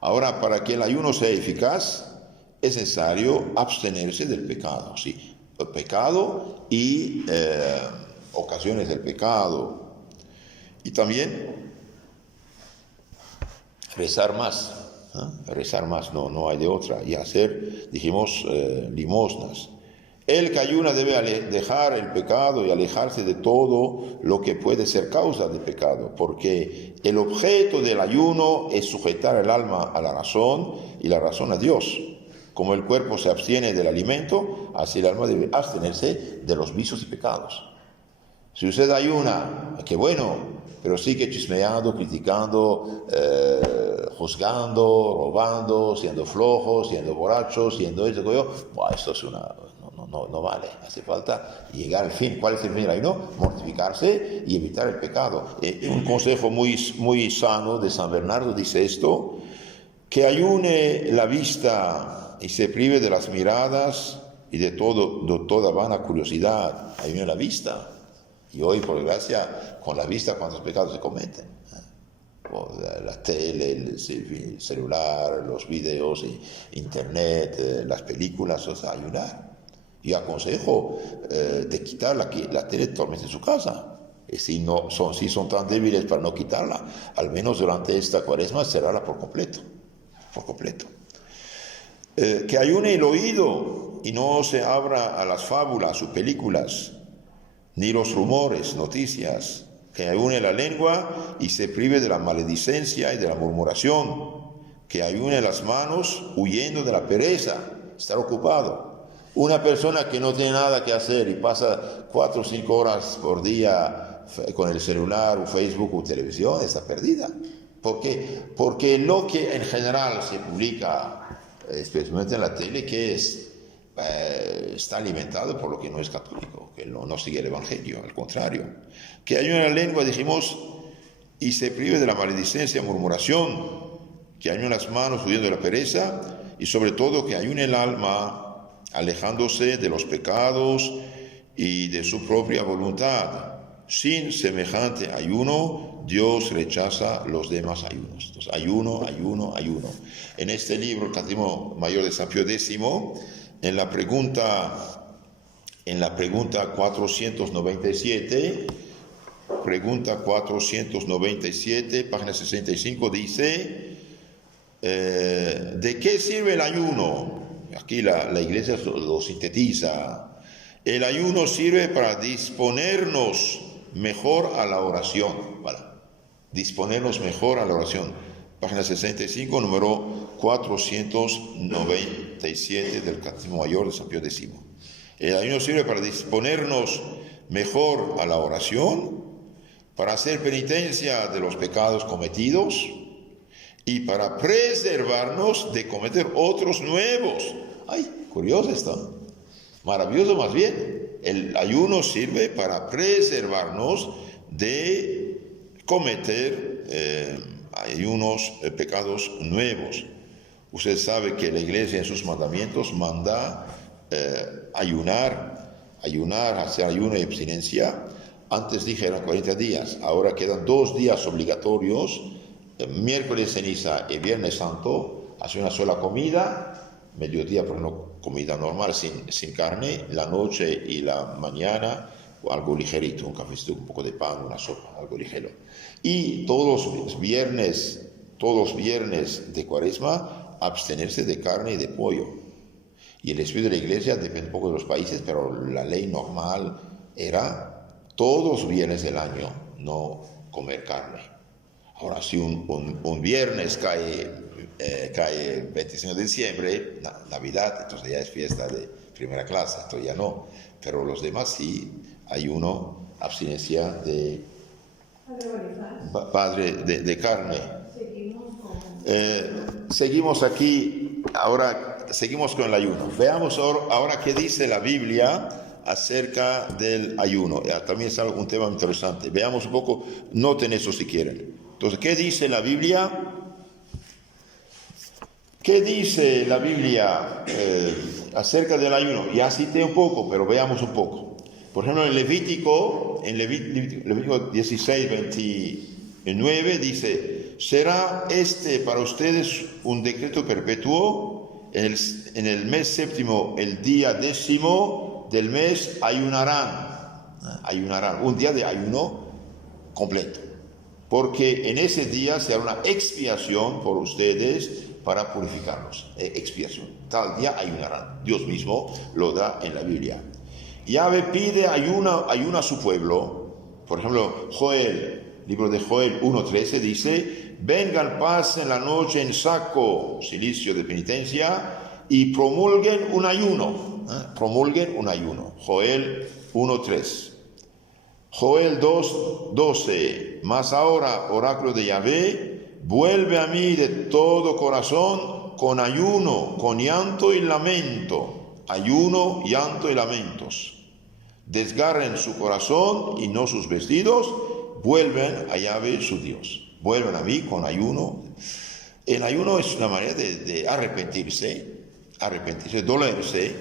Ahora, para que el ayuno sea eficaz, es necesario abstenerse del pecado, ¿sí? El pecado y ocasiones del pecado. Y también rezar más, no hay de otra. Y hacer, dijimos, limosnas. El que ayuna debe dejar el pecado y alejarse de todo lo que puede ser causa de pecado, porque el objeto del ayuno es sujetar el alma a la razón y la razón a Dios. Como el cuerpo se abstiene del alimento, así el alma debe abstenerse de los vicios y pecados. Si usted ayuna, qué bueno, pero sigue chismeando, criticando, juzgando, robando, siendo flojo, siendo borracho, siendo eso, esto es no vale. Hace falta llegar al fin. ¿Cuál es el fin del ayuno? Mortificarse y evitar el pecado. Un consejo muy sano de San Bernardo dice esto, que ayune la vista y se prive de las miradas y de toda vana curiosidad. Ayune la vista. Y hoy, por desgracia, con la vista, ¿cuántos pecados se cometen? La tele, el celular, los videos, internet, las películas, o sea, ayunar. Y aconsejo de quitar la tele totalmente de su casa. Y si son tan débiles para no quitarla, al menos durante esta Cuaresma, cerrarla por completo. Que ayune el oído y no se abra a las fábulas o películas, ni los rumores, noticias. Que ayune la lengua y se prive de la maledicencia y de la murmuración. Que ayune las manos huyendo de la pereza, estar ocupado. Una persona que no tiene nada que hacer y pasa 4 o 5 horas por día con el celular o Facebook o televisión, está perdida. ¿Por qué? Porque lo que en general se publica, especialmente en la tele, que está alimentado por lo que no es católico, que no sigue el Evangelio, al contrario. Que hay una lengua, dijimos, y se prive de la maledicencia, murmuración, que ayune las manos huyendo de la pereza, y sobre todo que ayune el alma, alejándose de los pecados y de su propia voluntad. Sin semejante ayuno, Dios rechaza los demás ayunos. Entonces, ayuno. En este libro, el Catecismo Mayor de San Pío X, en la pregunta 497, página 65, dice, ¿de qué sirve el ayuno? Aquí la Iglesia lo sintetiza. El ayuno sirve para disponernos mejor a la oración. Disponernos mejor a la oración. Página 65, número 497 del Catecismo Mayor de San Pío X. El ayuno sirve para disponernos mejor a la oración, para hacer penitencia de los pecados cometidos y para preservarnos de cometer otros nuevos. ¡Ay, curioso esto! Maravilloso más bien. El ayuno sirve para preservarnos de cometer pecados nuevos. Usted sabe que la Iglesia en sus mandamientos manda ayunar, hacer ayuno y abstinencia. Antes dije eran 40 días, ahora quedan 2 días obligatorios, miércoles ceniza y viernes santo, hacer una sola comida, mediodía pero no comida normal sin carne, la noche y la mañana algo ligerito, un cafecito, un poco de pan, una sopa, algo ligero. Y todos los viernes de Cuaresma, abstenerse de carne y de pollo. Y el espíritu de la Iglesia depende un poco de los países, pero la ley normal era todos los viernes del año no comer carne. Ahora, si un viernes cae 25 de diciembre, Navidad, entonces ya es fiesta de primera clase, entonces ya no. Pero los demás sí, ayuno, abstinencia de carne. Seguimos aquí, ahora seguimos con el ayuno. Veamos ahora qué dice la Biblia acerca del ayuno. También es un tema interesante. Veamos un poco, noten eso si quieren. Entonces, ¿qué dice la Biblia? ¿Qué dice la Biblia acerca del ayuno? Ya cité un poco, pero veamos un poco. Por ejemplo, en Levítico 16, 29 dice, será para ustedes un decreto perpetuo, en el mes séptimo, el día 10º del mes, ayunarán, un día de ayuno completo, porque en ese día se hará una expiación por ustedes para purificarlos, expiación, tal día ayunarán, Dios mismo lo da en la Biblia. Yahvé pide ayuna a su pueblo. Por ejemplo, libro de Joel 1:13 dice, vengan, pasen la noche en saco, cilicio de penitencia, y promulguen un ayuno. Joel 1:3. Joel 2:12, mas ahora, oráculo de Yahvé, vuelve a mí de todo corazón, con ayuno, con llanto y lamento. Ayuno, llanto y lamentos. Desgarren su corazón y no sus vestidos, vuelven a Yahvé su Dios. Vuelven a mí con ayuno. El ayuno es una manera de arrepentirse, dolerse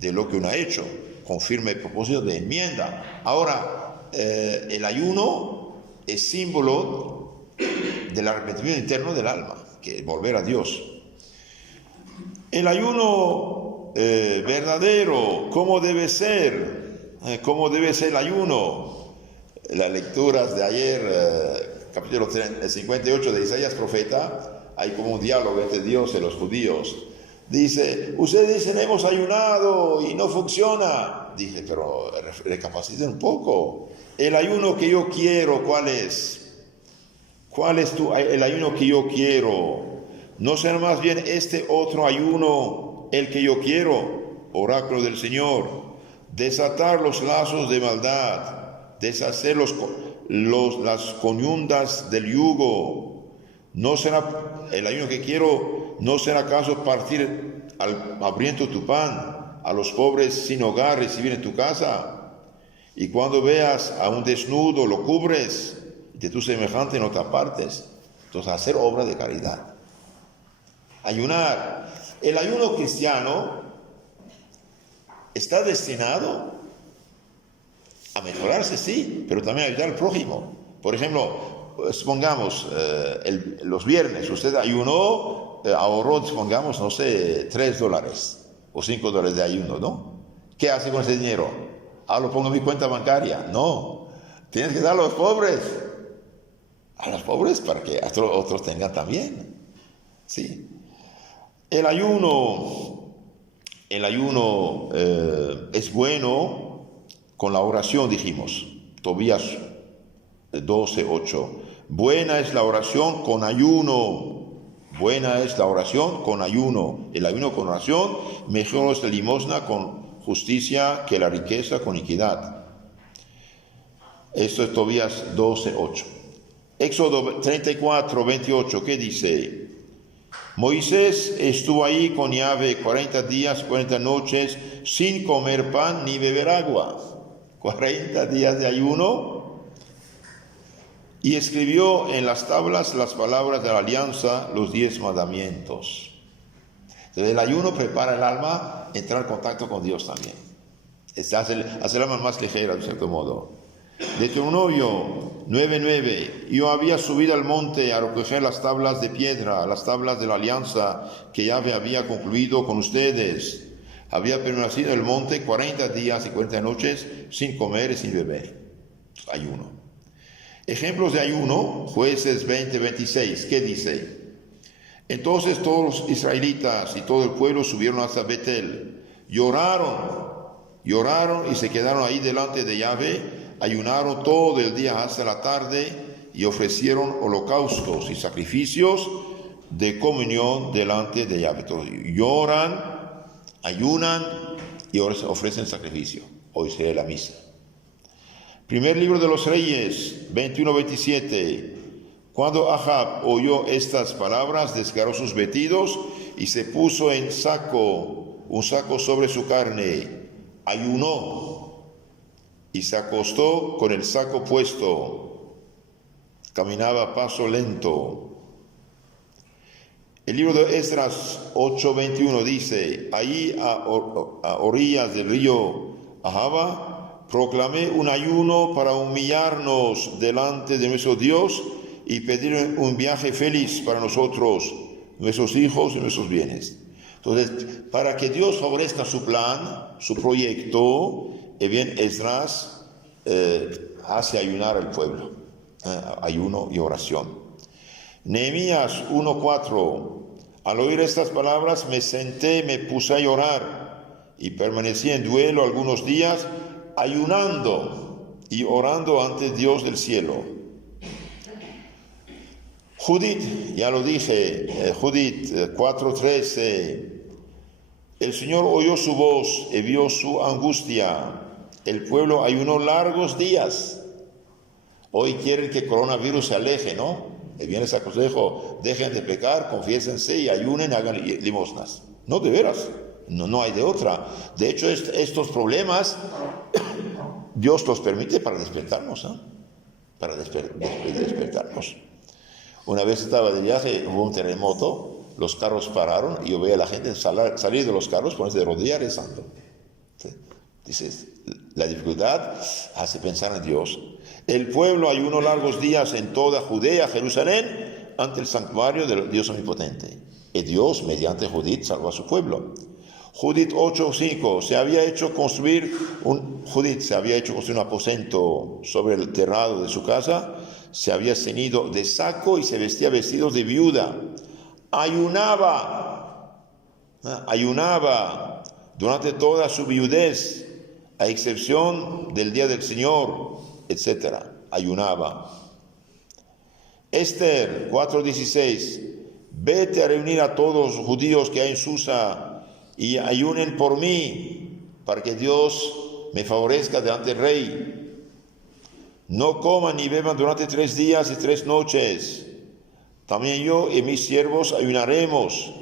de lo que uno ha hecho, con firme propósito de enmienda. Ahora, el ayuno es símbolo del arrepentimiento interno del alma, que es volver a Dios. El ayuno verdadero, ¿cómo debe ser? ¿Cómo debe ser el ayuno? Las lecturas de ayer, capítulo 58 de Isaías profeta, hay como un diálogo entre Dios y los judíos. Dice, ustedes dicen, hemos ayunado y no funciona. Dije, pero recapaciten un poco. El ayuno que yo quiero, ¿cuál es? ¿Cuál es el ayuno que yo quiero? ¿No será más bien este otro ayuno el que yo quiero? Oráculo del Señor. Desatar los lazos de maldad, deshacer las conyundas del yugo. No será el ayuno que quiero, no será acaso partir al hambriento tu pan, a los pobres sin hogar recibir en tu casa. Y cuando veas a un desnudo lo cubres, de tu semejante no te apartes. Entonces, hacer obra de caridad. Ayunar. El ayuno cristiano está destinado a mejorarse, sí, pero también a ayudar al prójimo. Por ejemplo, supongamos, los viernes usted ayunó, ahorró, supongamos, no sé, $3 o $5 de ayuno, ¿no? ¿Qué hace con ese dinero? Lo pongo en mi cuenta bancaria. No, tienes que dar a los pobres. A los pobres para que otros tengan también. Sí. El ayuno es bueno con la oración, dijimos. Tobías 12:8. Buena es la oración con ayuno. Buena es la oración con ayuno. El ayuno con oración, mejor es la limosna con justicia que la riqueza con equidad. Esto es Tobías 12:8. Éxodo 34:28, ¿qué dice? Moisés estuvo ahí con Yahvé 40 días, 40 noches, sin comer pan ni beber agua. 40 días de ayuno. Y escribió en las tablas las palabras de la alianza, los 10 mandamientos. Entonces, el ayuno prepara el alma a entrar en contacto con Dios también. Hace el alma más ligera, de cierto modo. Deuteronomio 9:9. Yo había subido al monte a recoger las tablas de piedra, las tablas de la alianza que Yahvé había concluido con ustedes. Había permanecido en el monte 40 días y 40 noches sin comer y sin beber. Ayuno. Ejemplos de ayuno, Jueces 20:26. ¿Qué dice? Entonces todos los israelitas y todo el pueblo subieron hasta Betel. Lloraron y se quedaron ahí delante de Yahvé. Ayunaron todo el día hasta la tarde y ofrecieron holocaustos y sacrificios de comunión delante de Yahvé. Lloran, ayunan y ofrecen sacrificio. Hoy será la misa. Primer libro de los Reyes, 21:27. Cuando Ahab oyó estas palabras, desgarró sus vestidos y se puso un saco sobre su carne. Ayunó y se acostó con el saco puesto. Caminaba a paso lento. El libro de Esdras 8:21 dice: Allí a orillas del río Ahava proclamé un ayuno para humillarnos delante de nuestro Dios y pedir un viaje feliz para nosotros, nuestros hijos y nuestros bienes. Entonces, para que Dios favorezca su plan, su proyecto, bien, Esdras hace ayunar al pueblo, ayuno y oración. Nehemías 1:4. Al oír estas palabras me senté, me puse a llorar y permanecí en duelo algunos días, ayunando y orando ante Dios del cielo. Judith, ya lo dije, Judith 4:13. El Señor oyó su voz y vio su angustia. El pueblo ayunó largos días. Hoy quieren que el coronavirus se aleje, ¿no? Y viene ese consejo: dejen de pecar, confiésense y ayunen, hagan limosnas. No, de veras, no hay de otra. De hecho, estos problemas Dios los permite para despertarnos, ¿eh? Para despertarnos. Una vez estaba de viaje, hubo un terremoto, los carros pararon y yo veía a la gente salir de los carros, ponerse de rodillas rezando. ¿Sí? Dices, la dificultad hace pensar en Dios. El pueblo ayunó largos días en toda Judea, Jerusalén, ante el santuario del Dios omnipotente. Y Dios, mediante Judith, salvó a su pueblo. Judith 8:5. Se había hecho construir un aposento sobre el terrado de su casa. Se había ceñido de saco y se vestía vestidos de viuda. Ayunaba durante toda su viudez, a excepción del día del Señor, etc. Ayunaba. Esther 4:16. Vete a reunir a todos los judíos que hay en Susa y ayunen por mí, para que Dios me favorezca delante del rey. No coman ni beban durante 3 días y 3 noches. También yo y mis siervos ayunaremos,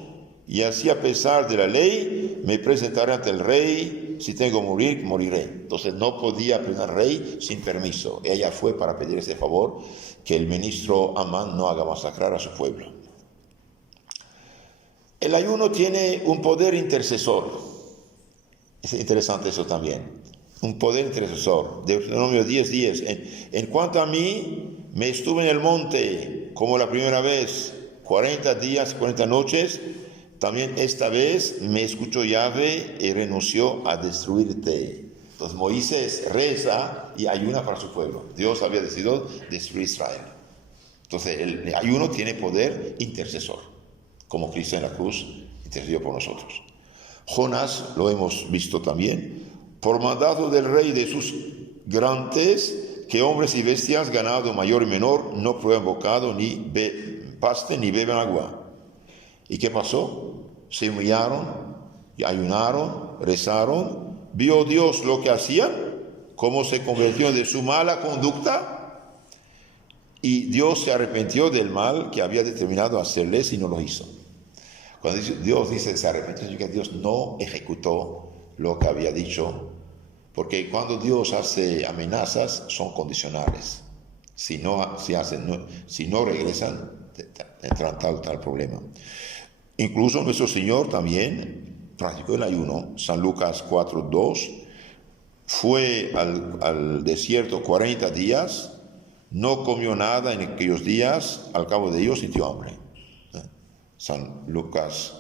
y así, a pesar de la ley, me presentaré ante el rey si tengo que morir, moriré. Entonces no podía pedir al rey sin permiso. Ella fue para pedir ese favor, que el ministro Amán no haga masacrar a su pueblo. El ayuno tiene un poder intercesor. Es interesante eso también. Un poder intercesor. Deuteronomio 10:10. En cuanto a mí, me estuve en el monte como la primera vez, 40 días, 40 noches. También esta vez me escuchó Yahvé y renunció a destruirte. Entonces Moisés reza y ayuna para su pueblo. Dios había decidido destruir Israel. Entonces el ayuno tiene poder intercesor, como Cristo en la cruz intercedió por nosotros. Jonás, lo hemos visto también, por mandato del rey de sus grandes, que hombres y bestias, ganado mayor y menor, no prueben bocado, ni pasten, ni beben agua. ¿Y qué pasó? Se humillaron, ayunaron, rezaron. Vio Dios lo que hacían, cómo se convirtió de su mala conducta, y Dios se arrepintió del mal que había determinado hacerles y no lo hizo. Cuando Dios dice se arrepintió, significa que Dios no ejecutó lo que había dicho, porque cuando Dios hace amenazas son condicionales. Si no regresan, entran tal problema. Incluso nuestro Señor también practicó el ayuno. San Lucas 4:2, fue al desierto 40 días, no comió nada en aquellos días, al cabo de ellos sintió hambre. San Lucas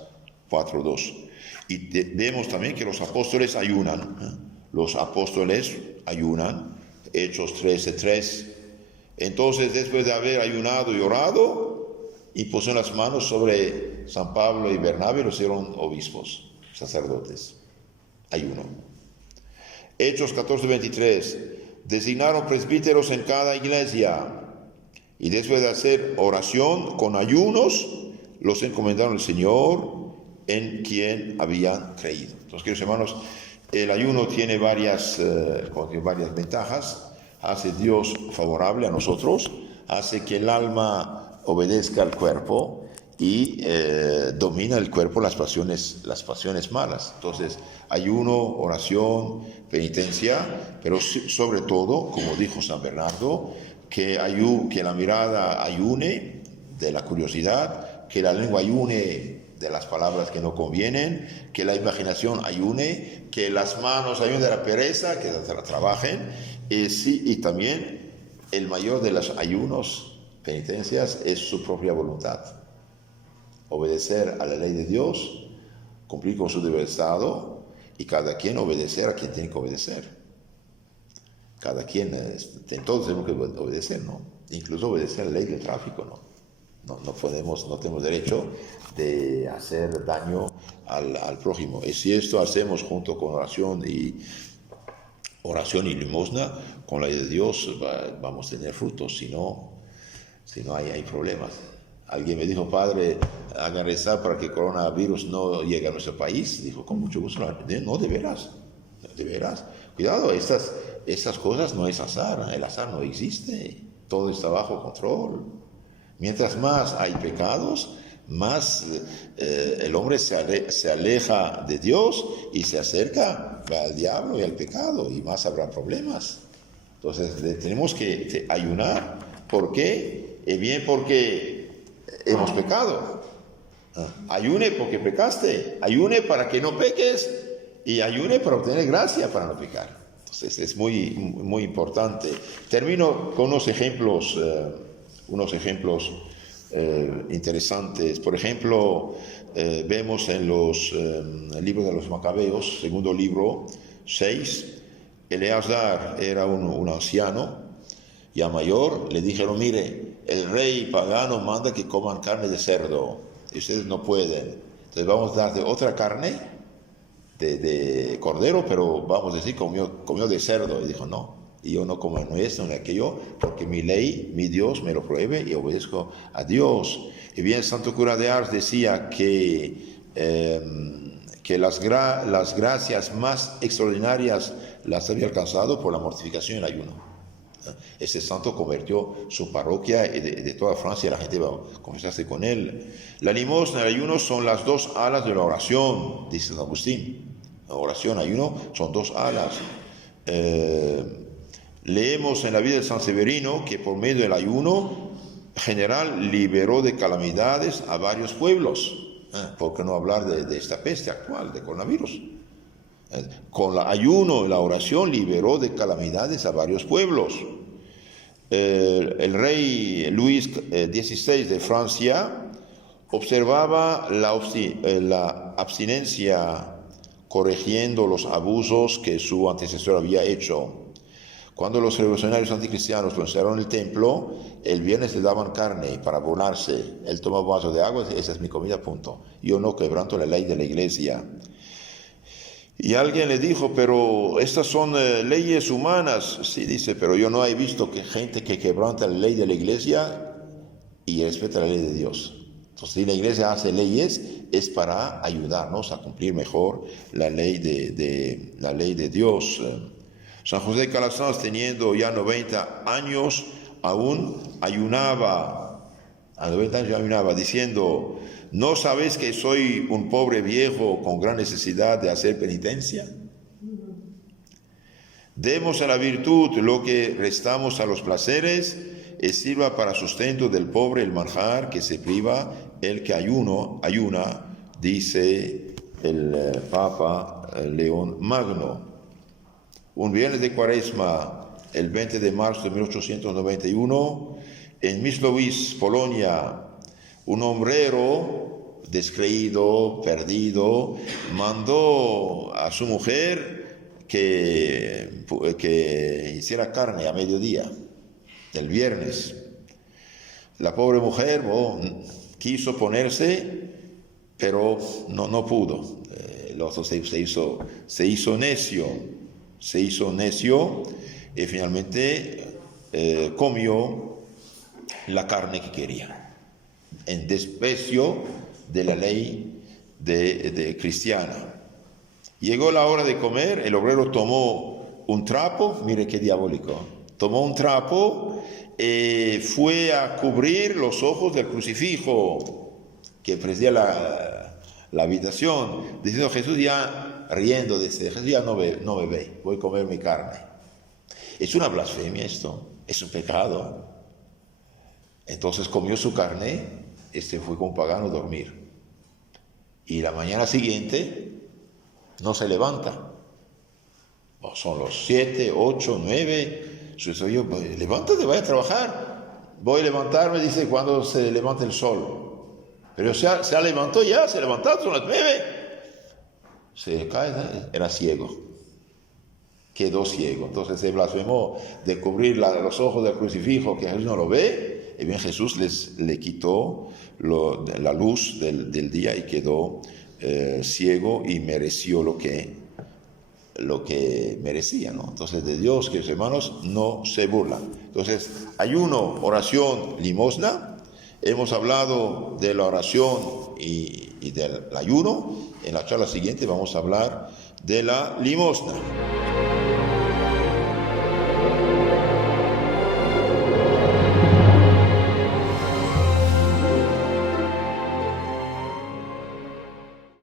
4:2. Y vemos también que los apóstoles ayunan. Los apóstoles ayunan. Hechos 13:3. Entonces, después de haber ayunado y orado, y pusieron las manos sobre San Pablo y Bernabé, los hicieron obispos, sacerdotes. Ayuno. Hechos 14:23. Designaron presbíteros en cada iglesia, y después de hacer oración con ayunos, los encomendaron al Señor en quien habían creído. Entonces, queridos hermanos, el ayuno tiene varias ventajas. Hace Dios favorable a nosotros, hace que el alma obedezca al cuerpo y domina el cuerpo las pasiones malas. Entonces, ayuno, oración, penitencia, pero sobre todo, como dijo San Bernardo, que la mirada ayune de la curiosidad, que la lengua ayune de las palabras que no convienen, que la imaginación ayune, que las manos ayunen de la pereza, que trabajen, y también el mayor de los ayunos, penitencias, es su propia voluntad. Obedecer a la ley de Dios, cumplir con su deber de Estado, y cada quien obedecer a quien tiene que obedecer. Cada quien, todos tenemos que obedecer, ¿no? Incluso obedecer a la ley del tráfico, ¿no? No tenemos derecho de hacer daño al prójimo. Y si esto hacemos junto con oración y limosna, con la ley de Dios vamos a tener frutos. Si no hay problemas. Alguien me dijo, padre, hagan rezar para que el coronavirus no llegue a nuestro país. Dijo, con mucho gusto. No, de veras. Cuidado, estas cosas no es azar. El azar no existe. Todo está bajo control. Mientras más hay pecados, más el hombre se aleja de Dios y se acerca al diablo y al pecado, y más habrá problemas. Entonces tenemos que ayunar. ¿Por qué? Bien, porque hemos pecado. Ayune porque pecaste. Ayune para que no peques, y ayune para obtener gracia para no pecar. Entonces es muy, muy importante. Termino con unos ejemplos interesantes. Por ejemplo, vemos en los libros de los Macabeos, segundo libro 6, Eleazar era un anciano ya mayor. Le dijeron, mire, el rey pagano manda que coman carne de cerdo y ustedes no pueden, entonces vamos a darle otra carne de cordero, pero vamos a decir comió de cerdo. Y dijo, no, y yo no como en esto, en aquello, porque mi ley, mi Dios me lo prohíbe y obedezco a Dios. Y bien, Santo Cura de Ars decía que las gracias más extraordinarias las había alcanzado por la mortificación y el ayuno. Este santo convirtió su parroquia de toda Francia, la gente iba a confesarse con él. La limosna y el ayuno son las dos alas de la oración, dice San Agustín. Oración, ayuno, son dos alas. Leemos en la vida de San Severino que por medio del ayuno general liberó de calamidades a varios pueblos. ¿Por qué no hablar de esta peste actual, de coronavirus? Con el ayuno y la oración liberó de calamidades a varios pueblos. El rey Luis XVI de Francia observaba la abstinencia corrigiendo los abusos que su antecesor había hecho. Cuando los revolucionarios anticristianos lo encerraron en el templo, el viernes le daban carne para burlarse. Él tomaba un vaso de agua y decía, esa es mi comida, punto. Yo no quebranto la ley de la iglesia. Y alguien le dijo, pero estas son leyes humanas. Sí, dice, pero yo no he visto que gente que quebranta la ley de la iglesia y respeta la ley de Dios. Entonces, si la iglesia hace leyes, es para ayudarnos a cumplir mejor la ley de Dios. San José de Calasanz, teniendo ya 90 años, aún ayunaba. A 90 años ayunaba, diciendo, ¿no sabéis que soy un pobre viejo con gran necesidad de hacer penitencia? Demos a la virtud lo que restamos a los placeres, y sirva para sustento del pobre el manjar que se priva el que ayuna, dice el Papa León Magno. Un viernes de Cuaresma, el 20 de marzo de 1891, en Mysłowice, Polonia, un hombrero descreído, perdido, mandó a su mujer que hiciera carne a mediodía, el viernes. La pobre mujer quiso ponerse, pero no pudo. El otro se hizo necio y finalmente comió la carne que quería, en desprecio de la ley de cristiana. Llegó la hora de comer, el obrero tomó un trapo, mire qué diabólico, tomó un trapo y fue a cubrir los ojos del crucifijo que presidía la habitación, diciendo, Jesús ya, riendo, dice, Jesús ya no me ve, voy a comer mi carne. Es una blasfemia esto, es un pecado. Entonces comió su carne, fue como pagano a dormir. Y la mañana siguiente no se levanta. Son los 7, 8, 9. Yo, levántate, vaya a trabajar. Voy a levantarme, dice, cuando se levanta el sol. Pero se levantó ya, se levantó, son las 9. Se cae, era ciego. Quedó ciego. Entonces se blasfemó de cubrir los ojos del crucifijo, que Jesús no lo ve. Y bien Jesús le quitó la luz del día y quedó ciego y mereció lo que merecía, ¿no? Entonces de Dios, que los hermanos no se burlan. Entonces ayuno, oración, limosna. Hemos hablado de la oración y del ayuno. En la charla siguiente vamos a hablar de la limosna.